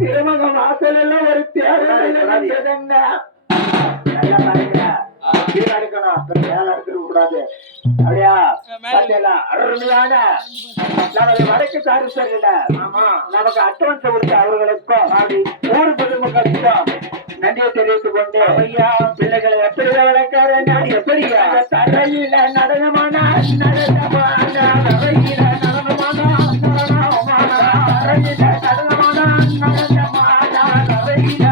திருமணம் வாசல் எல்லாம் ஒரு தேவையான கூடாது அப்படியா அருமையான நமது வடக்கு சாரிசல்ல நமக்கு அட்வான்ஸ் கொடுத்த அவர்களுக்கும் ஊர் பொதுமக்களுக்கும் நன்றியை தெரிவித்துக் கொண்டு ஐயா பிள்ளைகளை எப்படி வளர்க்கார எப்படி தரையில நடனமான நடனமான தரையில நடனமான தரையில நடனமான நடனமான தரையில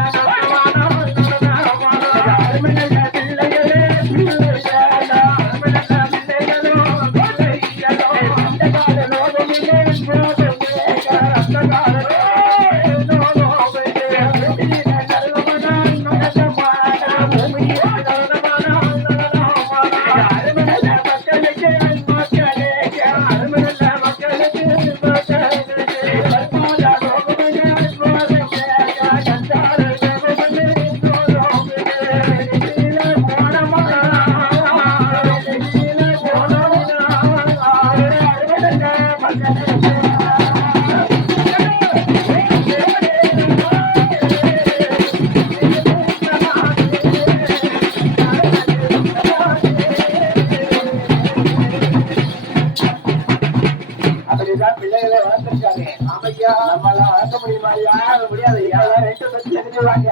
பிள்ளைகளை வளர்த்திருக்காங்க. ஆமையா நம்மளால வளர்க்க முடியுமா? யாரும் முடியாது. ரெண்டு பத்தி எழுதிவாங்க.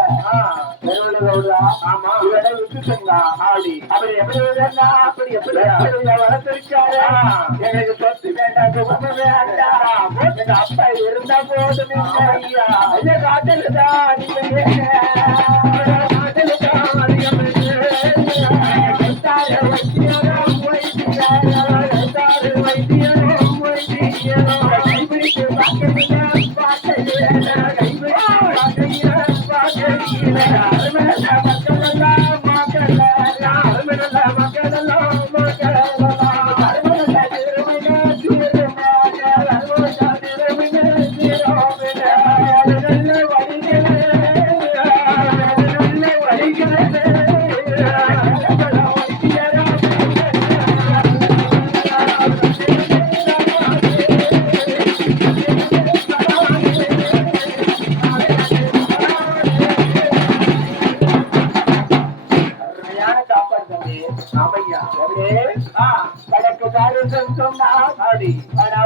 ஆமா இவரை விட்டுட்டா அப்படி அப்படி எப்படி அப்படி எப்படி வளர்த்திருக்காரு. எனக்கு சொத்து வேண்டாம் வேண்டாம் எங்க அப்பா இருந்தா போதுமே. ஐயா ஐயா காட்டலுதான் நீங்க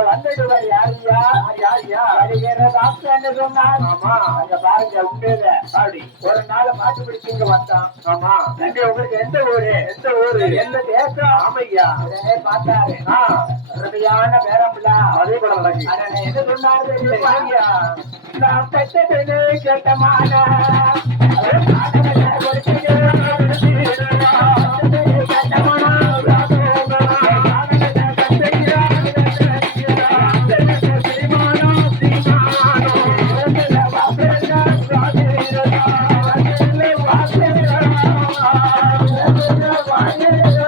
வந்துடுவார். யாரியா யாரியா சொன்னார். ஆமா அங்க பாருங்க உண்மையில அப்படி ஒரு நாள் மாட்டு பிடிச்சிங்க வந்தான். ஆமா நன்றி. உங்களுக்கு எந்த ஊரு எந்த ஊரு எந்த தேசம்? ஆமையா பார்த்தாரு. அருமையான பேரம்ல அதே கூட என்ன சொன்னாரு? நான் பெற்ற கேட்டமான